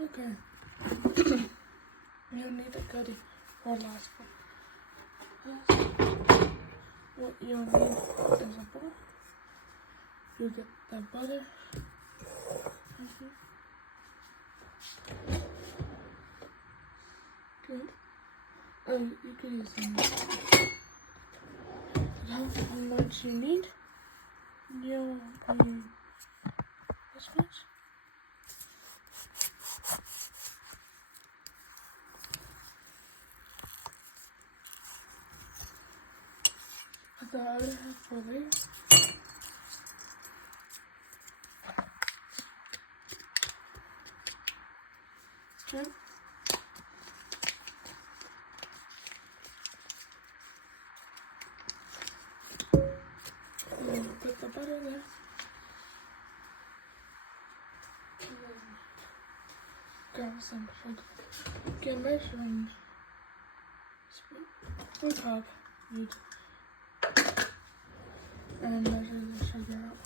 Okay. You need a goodie for last one. What you need is a bowl. You get the butter. Good. Oh, you could use some. How much you need? You'll need this much. Put the other half for there. Okay. And then put the butter there. And then grab some sugar. Get measuring spoon or cup. And measure the sugar out.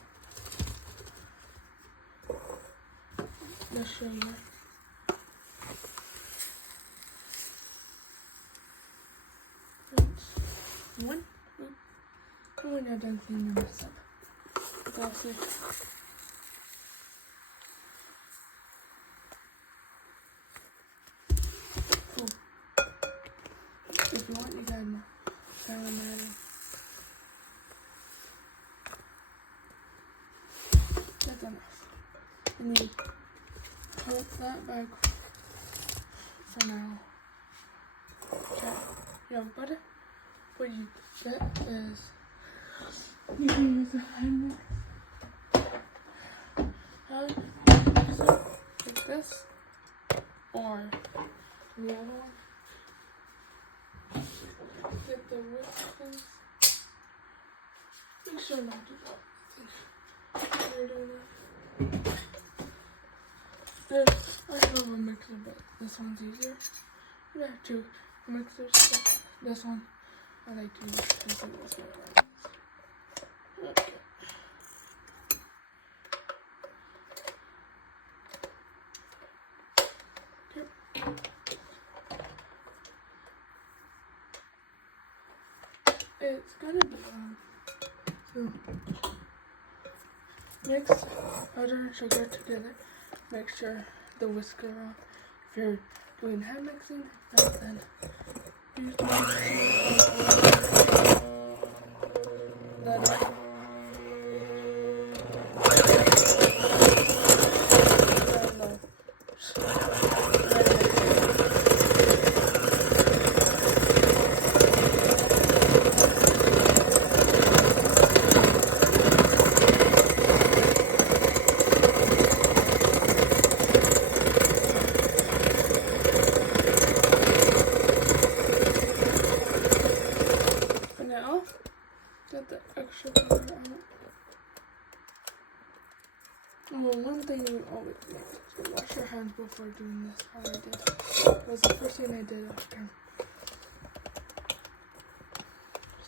The sugar. One. And when you're done cleaning this up, that's it. Cool. If you want, you can caramel. That's enough. And you put that back for now. Okay. You have butter. What you get is you can use a hand mixer like this or the other one. Get the whiskers. Make sure not to drop anything. You're doing that. I have a mixer, but this one's easier. I have two mixers, but this one I like to use this one. Okay. It's gonna be so mix butter and sugar together. Make sure the whisker off. If you're doing hand mixing, then use the get the extra butter out. Well, one thing you always make is wash your hands before doing this. How I did. It was the first thing I did after.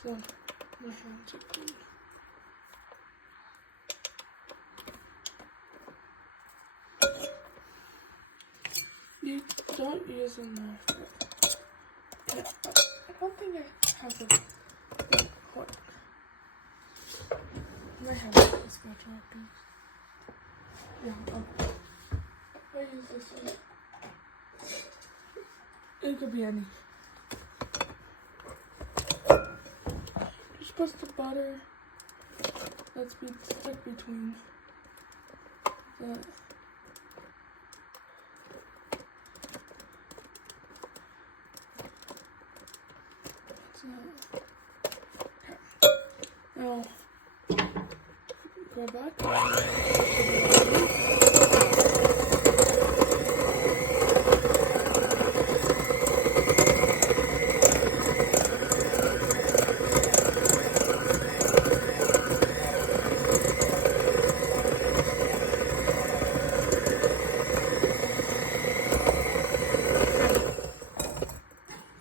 So, my hands are clean. You don't use a knife. I don't think I have a fork. I have a spatula. Yeah, I use this one. It could be any. Just put the butter that's stuck between the now go back.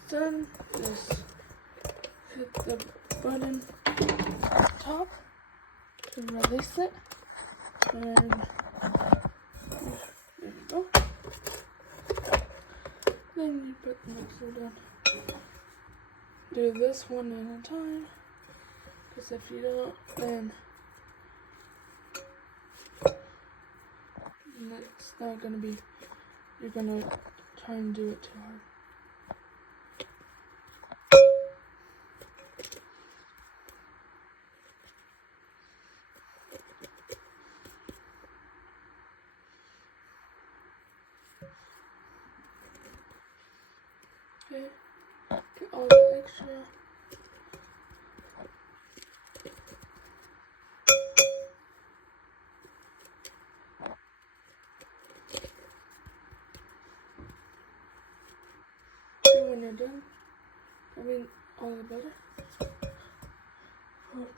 Then just hit the button top to release it, and there you go. put the mixer down. Do this one at a time, because if you don't, then it's not gonna be, you're gonna try and do it too hard. Okay, get all the extra. Okay, when you're done, all the butter. Put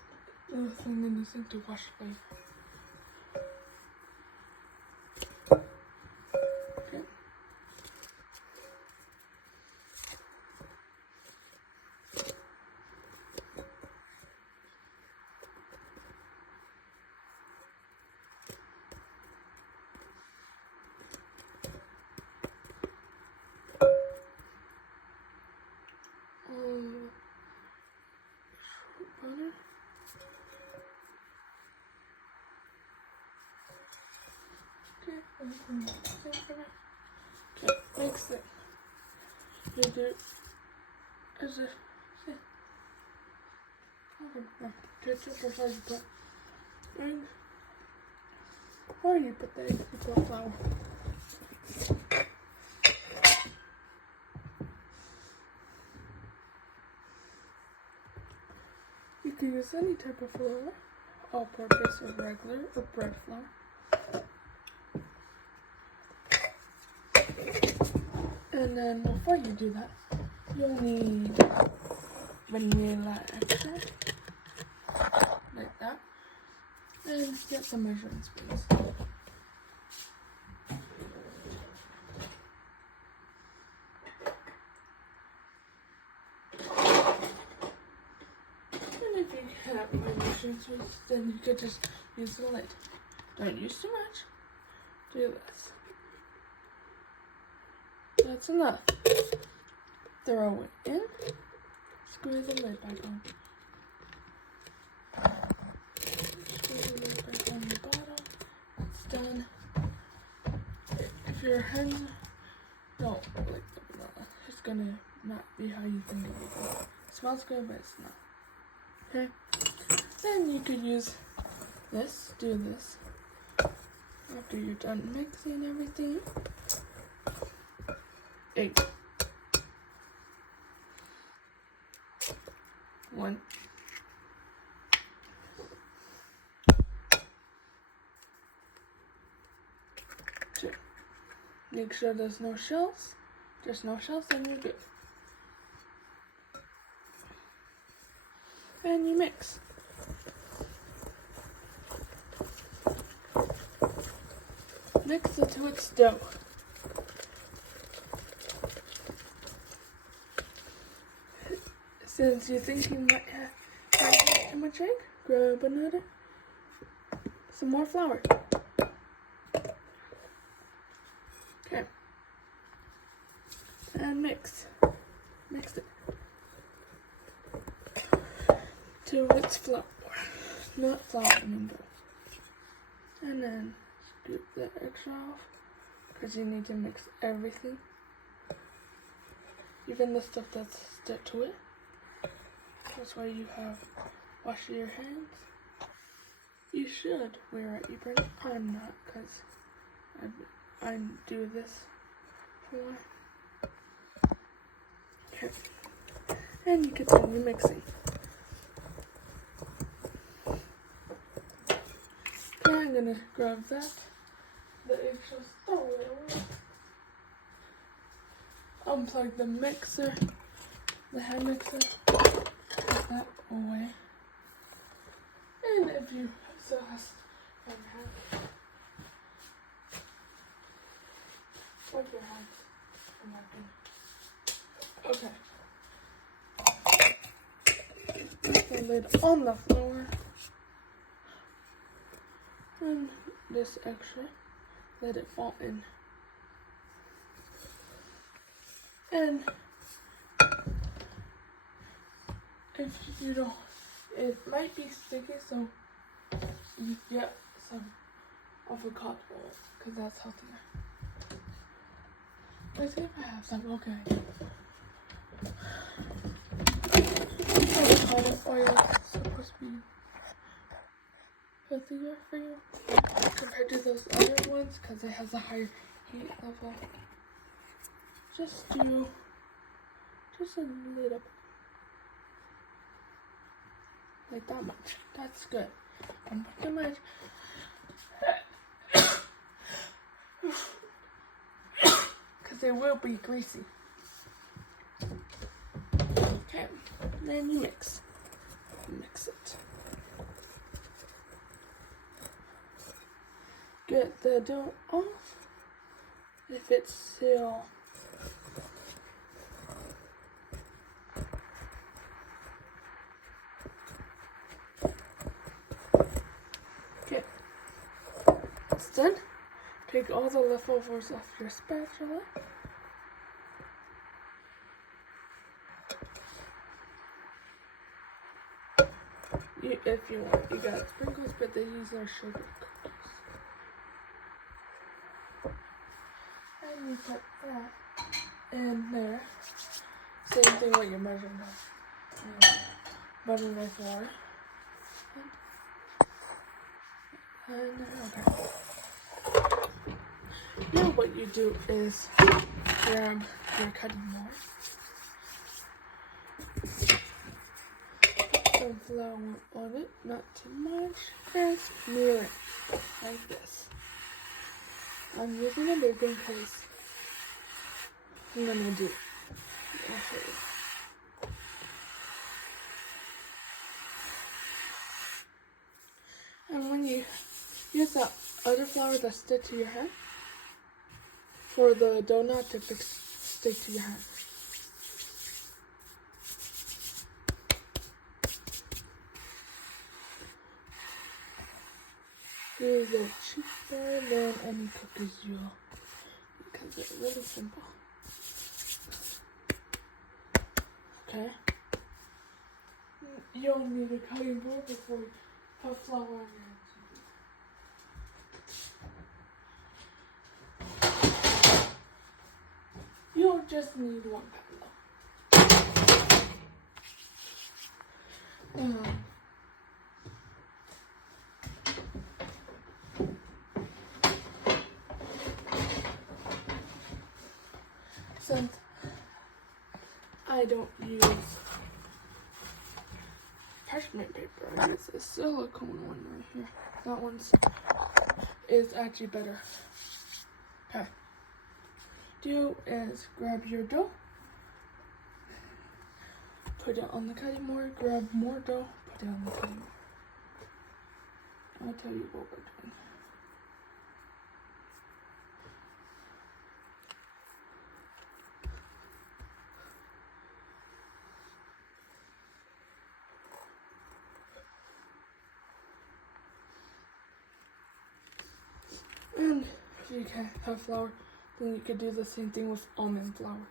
the thing in the sink to wash it later. Okay. Butter. Okay, mix it. You do as if ketchup before you put eggs, or you put the eggs before flour. You can use any type of flour, all-purpose or regular or bread flour. And then before you do that, you'll need vanilla extract, like that, and get some measuring spoons. And if you have no measuring spoons, then you could just use the lid. Don't use too much. Do this. That's enough. Throw it in. Screw the lid back on. Screw the lid back on the bottom. It's done. If your hands don't like the vanilla, it's gonna not be how you think it will be. It smells good, but it's not. Okay? Then you could use this, do this. After you're done mixing everything. Egg. 1. 2. Make sure there's no shells. There's no shells, then you're good. And you mix. Mix it to its dough. Since you think you might have too much egg, grab another, some more flour. Okay. And mix. Mix it till it's flour, not flour anymore. And then scoop the extra off, because you need to mix everything, even the stuff that's stuck to it. That's why you have wash your hands. You should wear an apron. I'm not, because I do this for. Okay. And you continue mixing. Okay, I'm gonna grab that. The egg just throw it away. Unplug the mixer, the hand mixer. Put that away. And if you still have one hand, wipe your hands. I'm not gonna. Okay. Put the lid on the floor. And this extra, let it fall in. And if you don't, it might be sticky, so you get some avocado oil because that's healthier. Let's see if I have some. Okay. Avocado oil is supposed to be healthier for you compared to those other ones because it has a higher heat level. Just do just a little bit. Like that much. That's good. Don't put too much. Because it will be greasy. Okay. Then you mix. Mix it. Get the dough off. If it's still done. Take all the leftovers off your spatula. If you want, you got sprinkles, but they use our sugar cookies. And you put that in there. Same thing with your measuring knife. Butter knife water. And okay. Now what you do is grab your cutting board. Some flour on it, not too much, and smear it like this. I'm using a big one because I'm gonna do it. And when you use that other flour that stick to your hand, for the donut to stick to your hand. These are cheaper than any cookies you'll, because they're really simple. Okay. You don't need a cutting board before you have flour on your hands. You'll just need one paddle. Since I don't use parchment paper, I use a silicone one right here. That one's is actually better. Okay. Do is grab your dough, put it on the cutting board, grab more dough, put it on the cutting board. I'll tell you what we're doing. And if you can't have flour, then you could do the same thing with almond flour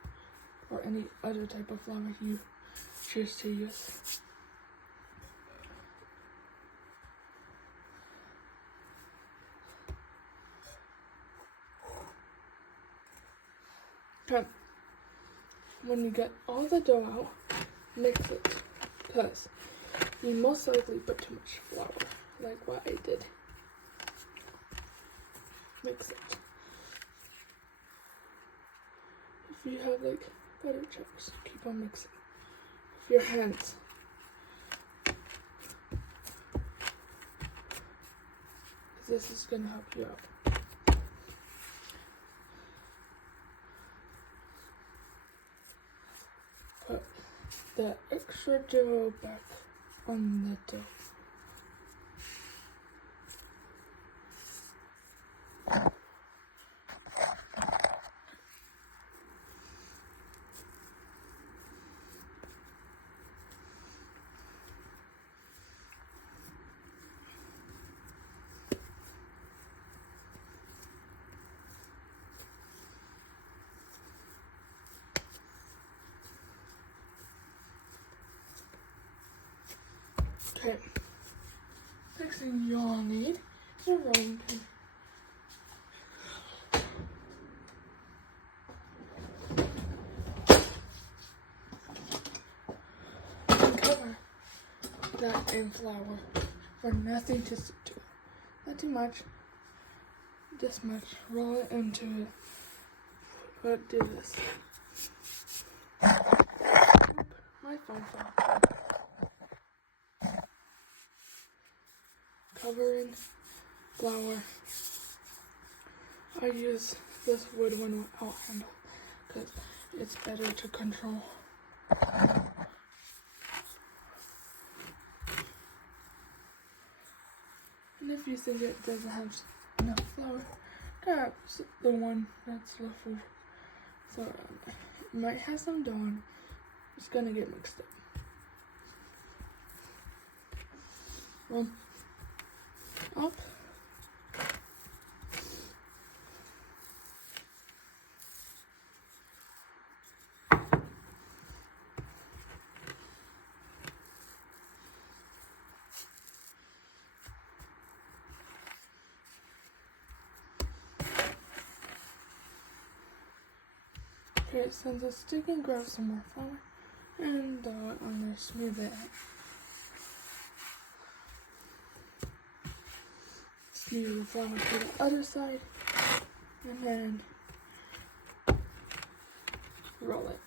or any other type of flour you choose to use. Okay. When you get all the dough out, mix it, because you most likely put too much flour, like what I did. Mix it. If you have like butter chips, keep on mixing. With your hands. This is gonna help you out. Put the extra dough back on the dough. thing you'll need is a rolling pin. And cover that in flour for nothing to stick to it. Not too much, this much. Roll it into it. But do this. My phone fell. Cover in flour. I use this wood one without handle because it's better to control. And if you think it doesn't have enough flour, grab the one that's left over. So it might have some dough on it. It's gonna get mixed up. Up. Okay, since it's sticking, grab some more flour and I'm gonna smooth it out. Smooth the flour to the other side and then roll it.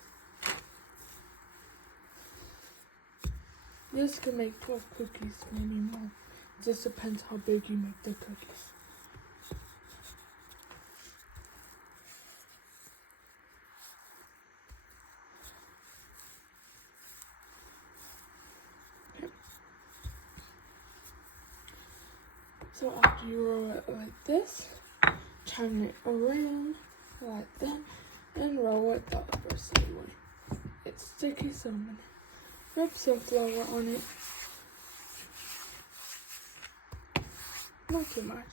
This can make 12 cookies, maybe more. It just depends how big you make the cookies. So after you roll it like this, turn it around like that, and roll it the other side way. It's sticky, so I'm gonna rub some flour on it. Not too much.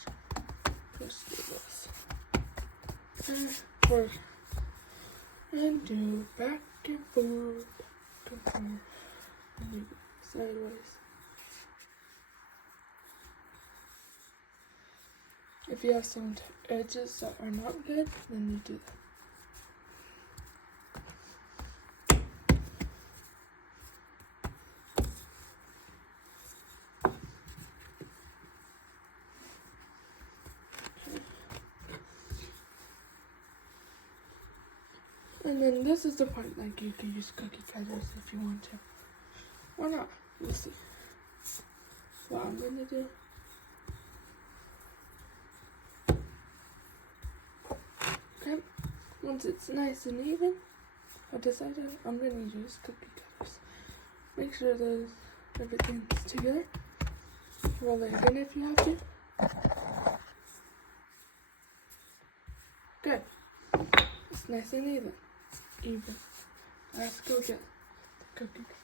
Just do this. And do back and forth, and do sideways. If you have some edges that are not good, then you do that. And then this is the part, like, you can use cookie cutters if you want to. Or not, we'll see. What I'm gonna do. Okay, once it's nice and even, I decided I'm gonna use cookie cutters. Make sure that everything's together. Roll it again if you have to. Good. It's nice and even. Let's go get the cookie cutters.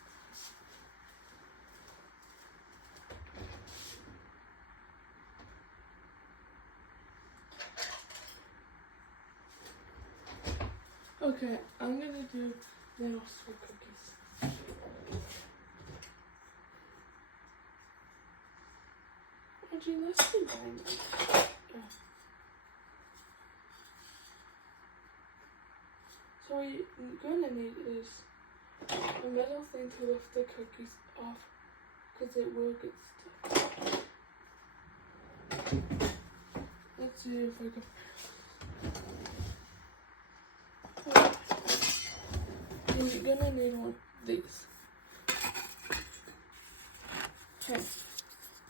Okay, I'm gonna do little sweet cookies. Actually, let's do diamond. Yeah. So what you're gonna need is a metal thing to lift the cookies off, because it will get stuck. Let's see if I can. And you're gonna need one of these. Okay,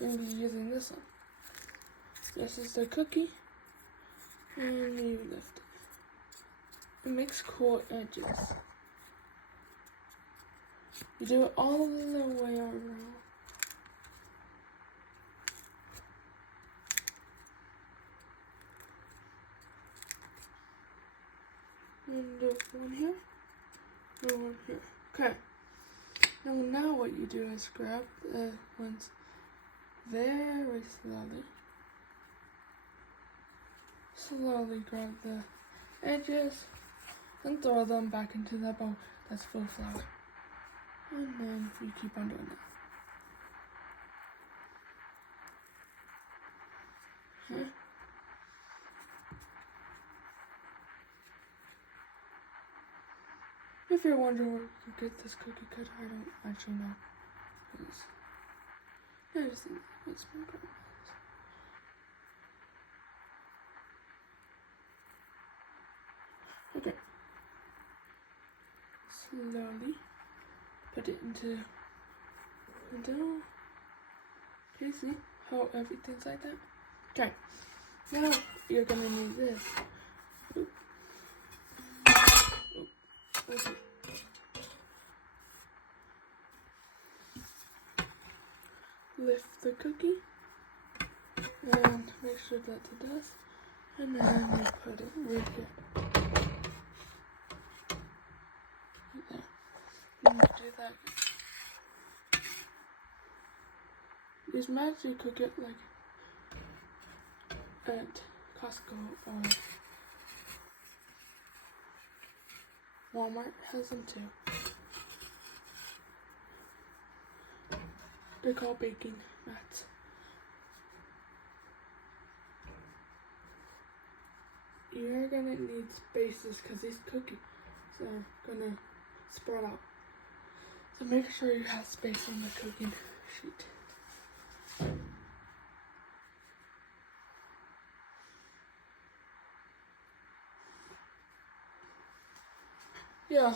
I'm gonna be using this one. This is the cookie, and you lift it. It makes cool edges. You do it all the way around. And do one here, and one here. Okay. Now what you do is grab the ones very slowly grab the edges and throw them back into the bowl that's full of flour. And then you keep on doing that. Huh? If you're wondering where you get this cookie cutter, I don't actually know. I just think it's my grandma's. Okay. Slowly put it into the dough. Okay, see how everything's like that? Okay. Now you're gonna need this. Oop. Oop. Okay. Lift the cookie and make sure that's a dust, and then we put it right here. Right there. And we do that. These mats you could get like at Costco or Walmart has them too. They're called baking mats. You're gonna need spaces because these cookies are gonna spread out. So make sure you have space on the cooking sheet. Yeah.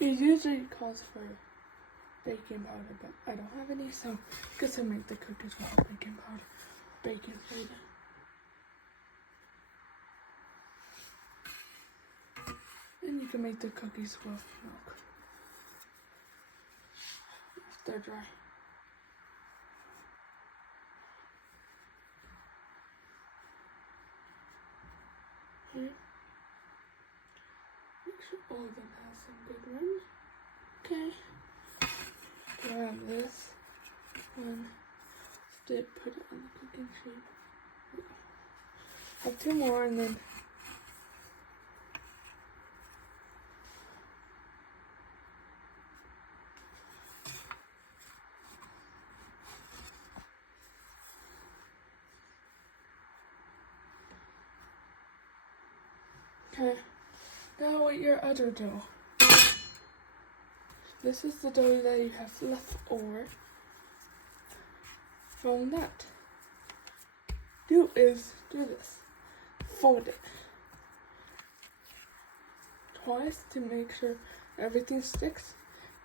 It usually calls for baking powder, but I don't have any, so I guess I make the cookies without baking powder. Baking soda. And you can make the cookies with milk if they're dry. Here. Make sure all of them have some good ones. Okay. Grab this one. Dip, put it on the cooking sheet. Have two more and then okay. Now with your other dough. This is the dough that you have left over from that. Do this. Fold it twice to make sure everything sticks.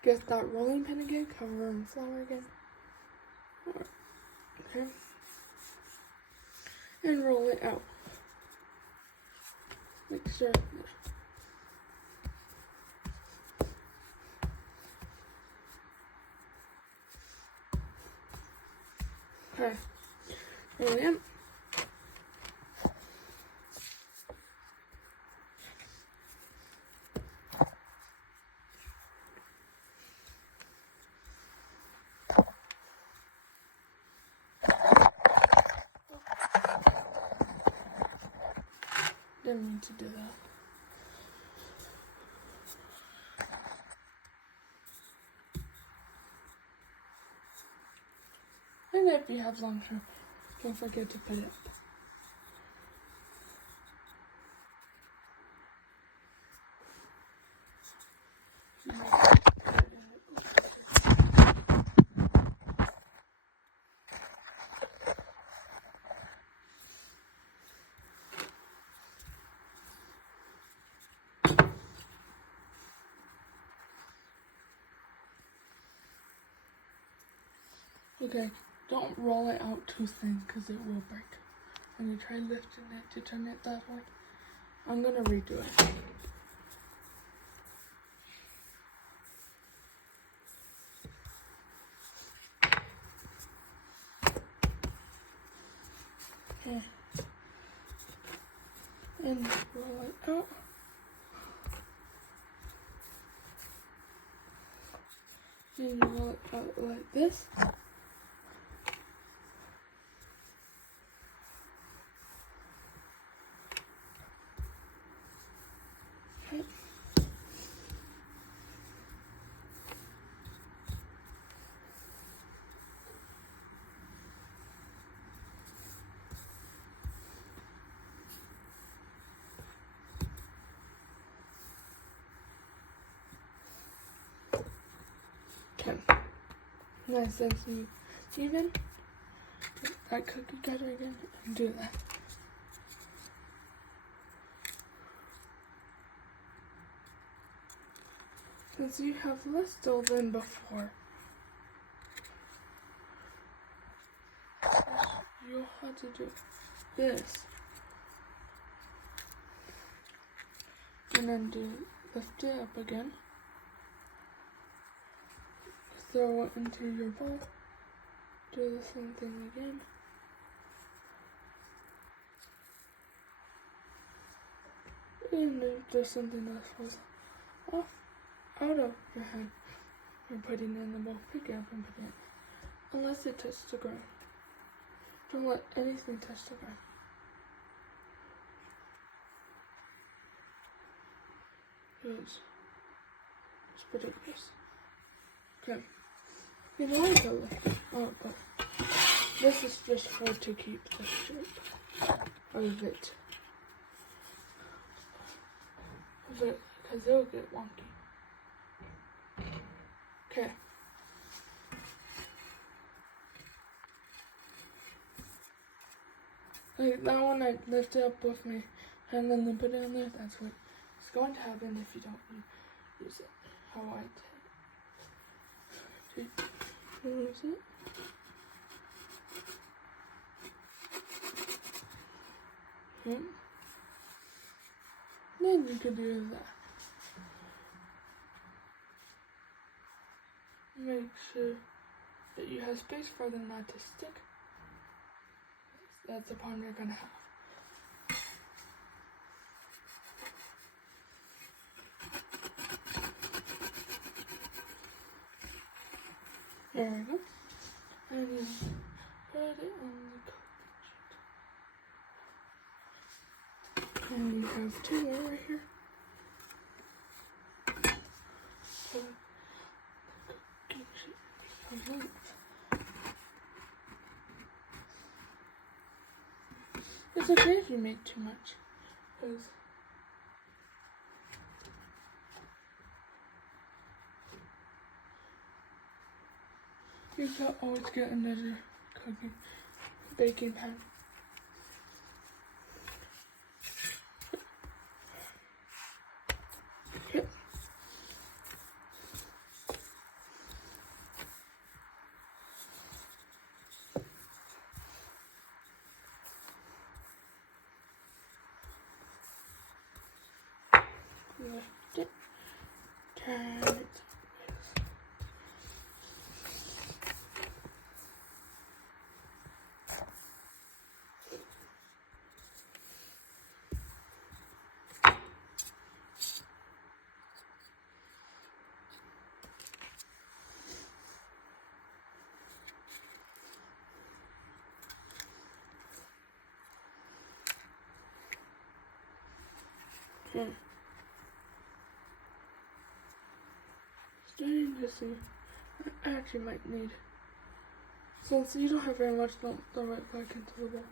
Get that rolling pin again, cover in flour again. Okay. And roll it out. Make sure. Okay. Roll it in. Didn't mean to do that. And if you have long hair, don't forget to put it up. Okay, don't roll it out too thin because it will break. When you try lifting it to turn it that way, I'm gonna redo it. Okay. And roll it out. And you roll it out like this. Okay. Okay. Nice and smooth. Even that cookie cutter again and do that. Since you have less dough than before, you'll have to do this. And then lift it up again. Throw it into your bowl. Do the same thing again. And if there's something that falls off out of your hand, you're putting it in the bowl. Pick it up and put it in. Unless it touches the ground. Don't let anything touch the ground. Just put it this. Okay. You know what color? Oh, but this is just for to keep the shape of it. Because it'll get wonky. Okay. Like that one, I lift it up with my hand and then put it in there. That's what is going to happen if you don't use it. How I use it. Then you could do that. Make sure that you have space for them not to stick. That's the problem you're gonna have. There we go. And you put it on the cookie sheet. And you have two more right here. So the cookie sheet becomes it's okay if you make too much, because you can always get another baking pan. Yep. Lift it, turn it. Starting to see, I actually might need, since you don't have very much, don't throw it back into the bowl.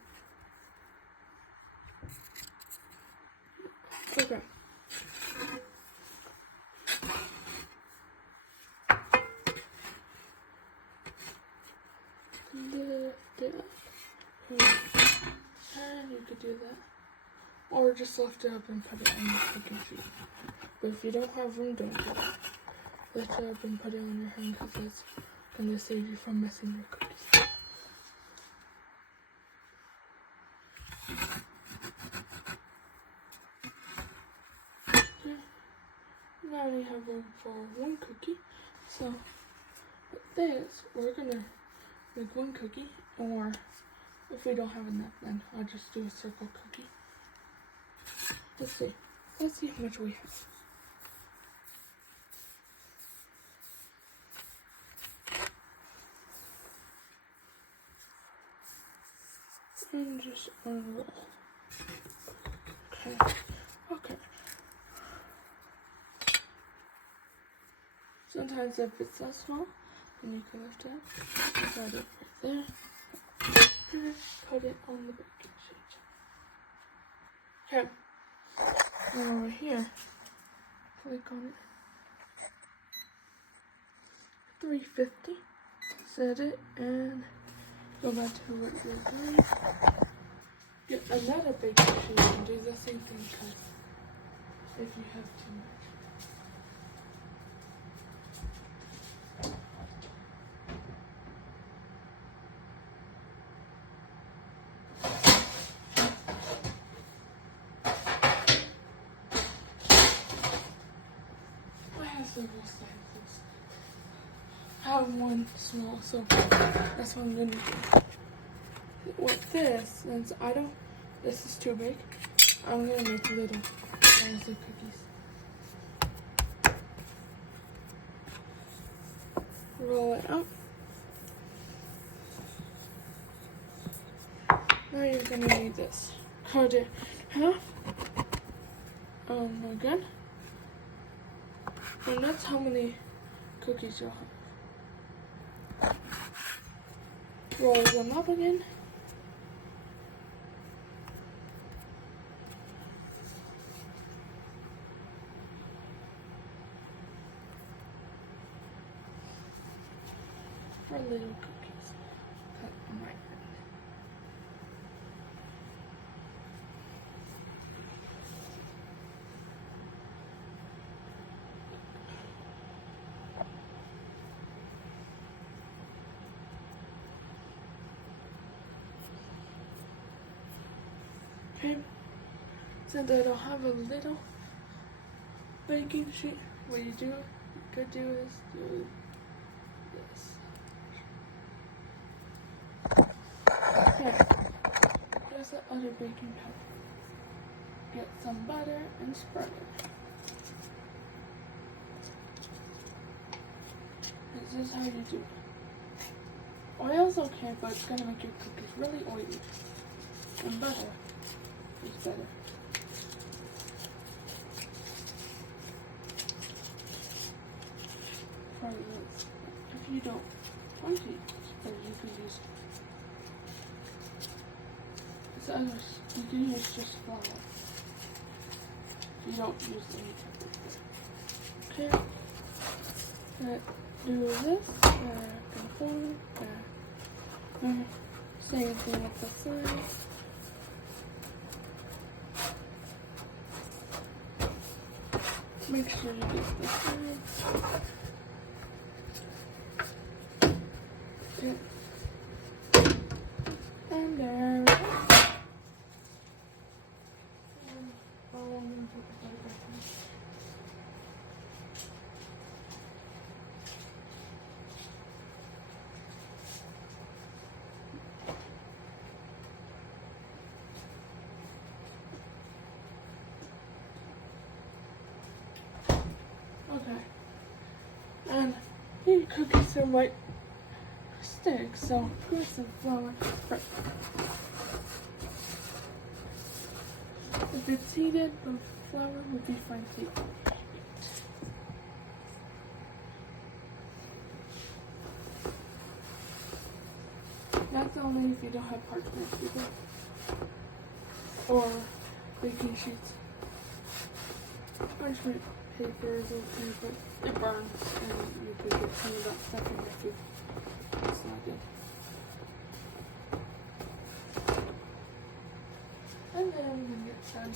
Okay. Lift it up. And you could do that. Or just lift it up and put it on the cookie sheet. But if you don't have room, don't do that. Lift it up and put it on your hand because that's going to save you from messing your cookies. Now we have room for one cookie. So with this, we're going to make one cookie, or if we don't have enough, then I'll just do a circle cookie. Let's see how much we have. And just unroll. Okay. Sometimes if it's that small, then you can lift it up, put it right there, and put it on the baking sheet. Okay. And over here, click on it. 350. Set it and go back to what you're doing. Get another baking sheet and do the same thing if you have too much. I have several sizes. I have one small, so that's what I'm gonna do. With this, since this is too big, I'm gonna make little size of cookies. Roll it out. Now you're gonna need this. Cut it in half. Again. And that's how many cookies you'll have. Roll them up again. For little cookies. Cut them right in. Okay, so that I'll have a little baking sheet. What you could do is do this. Okay, here's the other baking powder. Get some butter and spread it. This is how you do it. Oil's okay, but it's gonna make your cookies really oily. And butter is better. For this, if you don't want to use butter, you can use this other. You can use just flour. You don't use any type of butter. Okay. Do this. Conform. Same thing with the side. Make sure you get the sides. Okay. And there we go. Okay, and these cookies are might stick, so put some flour first. If it's heated, the flour will be fine to eat. That's only if you don't have parchment paper or baking sheets. Parchment paper is okay, but it burns and you could get some of that stuff in your food. It's not good. And then when it's done,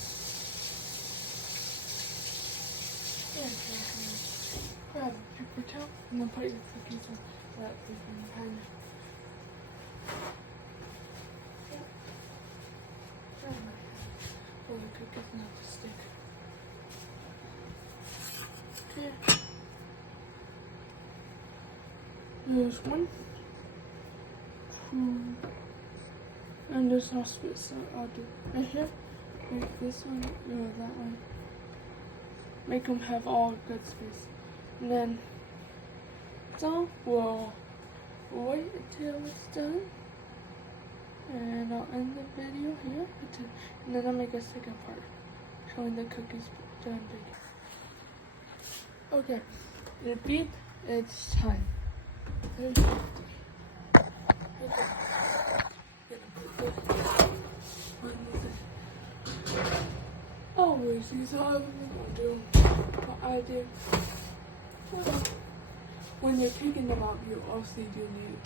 grab a paper towel and then put your cookies in that baking pan. For the cookies not to stick. Okay. There's 1, 2, and there's no space, so I'll do right here. Make this one, that one. Make them have all good space. And then, so we'll wait until it's done. And I'll end the video here. And then I'll make a second part showing the cookies done baking. Okay, repeat, it's time. Always use all of them. I'll do what I do. when you're taking them out, you also do need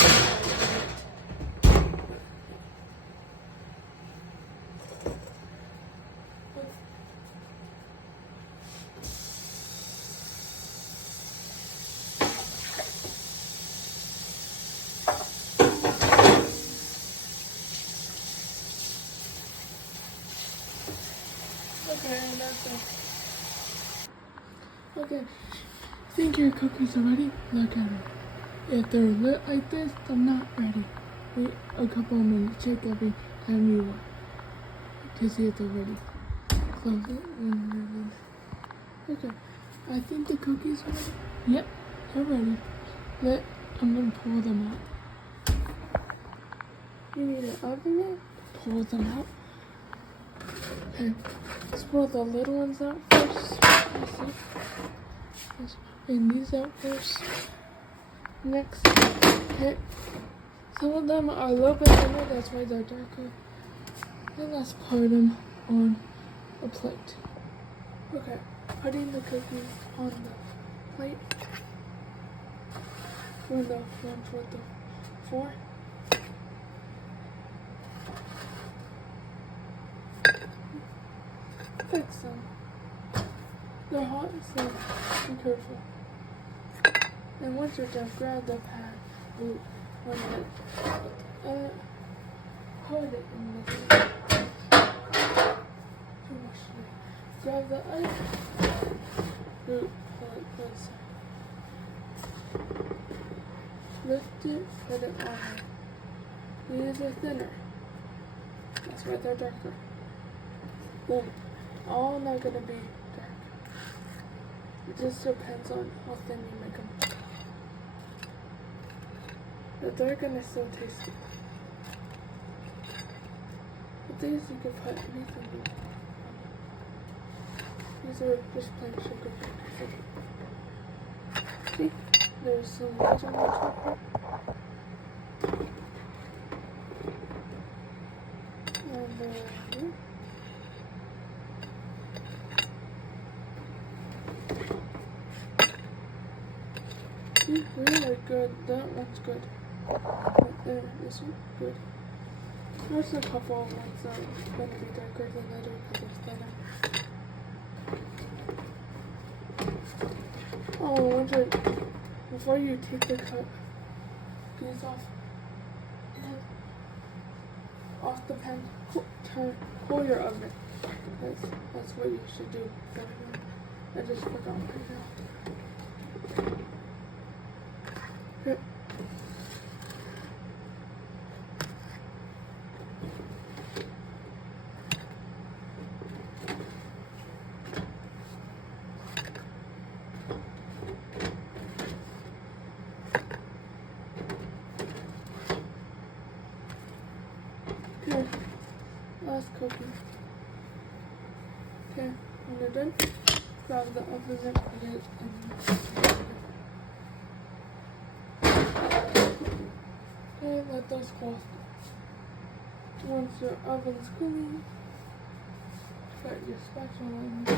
okay, that's it. Okay, think your cookies are ready? Look at them. If they're lit like this, they're not ready. Wait a couple of minutes. Check every time you want to see if they're ready. Close it when you're ready. Okay, I think the cookies are ready. Yep, they're ready. I'm gonna pull them out. You need an oven there? Pull them out. Okay, let's pull the little ones out first. Let's bring these out first. Next, okay. Some of them are a little bit thinner, that's why they're darker. Then let's put them on a plate. Okay, putting the cookies on the plate. For the 4. Fix them. They're hot, so be careful. And once you're done, grab the pan. Put it in the too much. Grab the ice. Pull it closer. Lift it, put it on. These are thinner. That's why they're darker. Boom. All not gonna be dark. It just depends on how thin you make them. But they're gonna still taste good. But these you can put anything you want. These are just plain sugar cookies. See? There's some hazelnut chocolate. And then see, really good. That one's good. Right there, this one, good. There's a couple of ones that are going to be darker than the other because they're thinner. Oh, before you take the these off the pan, pull your oven. That's what you should do. I just forgot right now. Okay. Okay, last cookie. Okay, when you're done, grab the oven and put it in. Okay, let those cool. Once your oven's cooling, put your spatula in the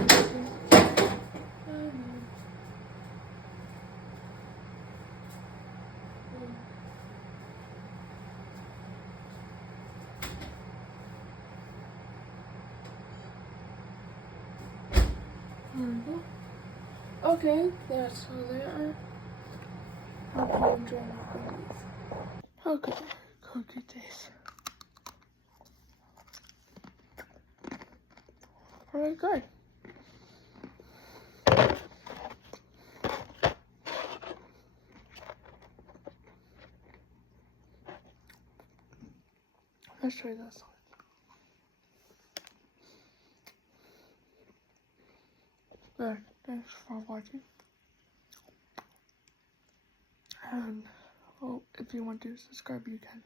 there we go. Okay, that's how they are. Hope you enjoy my cookies. How could cookie taste? Very good. Let's try this one. Good. Thanks for watching. And if you want to subscribe, you can.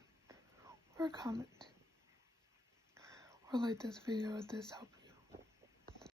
Or comment. Or like this video if this helped you.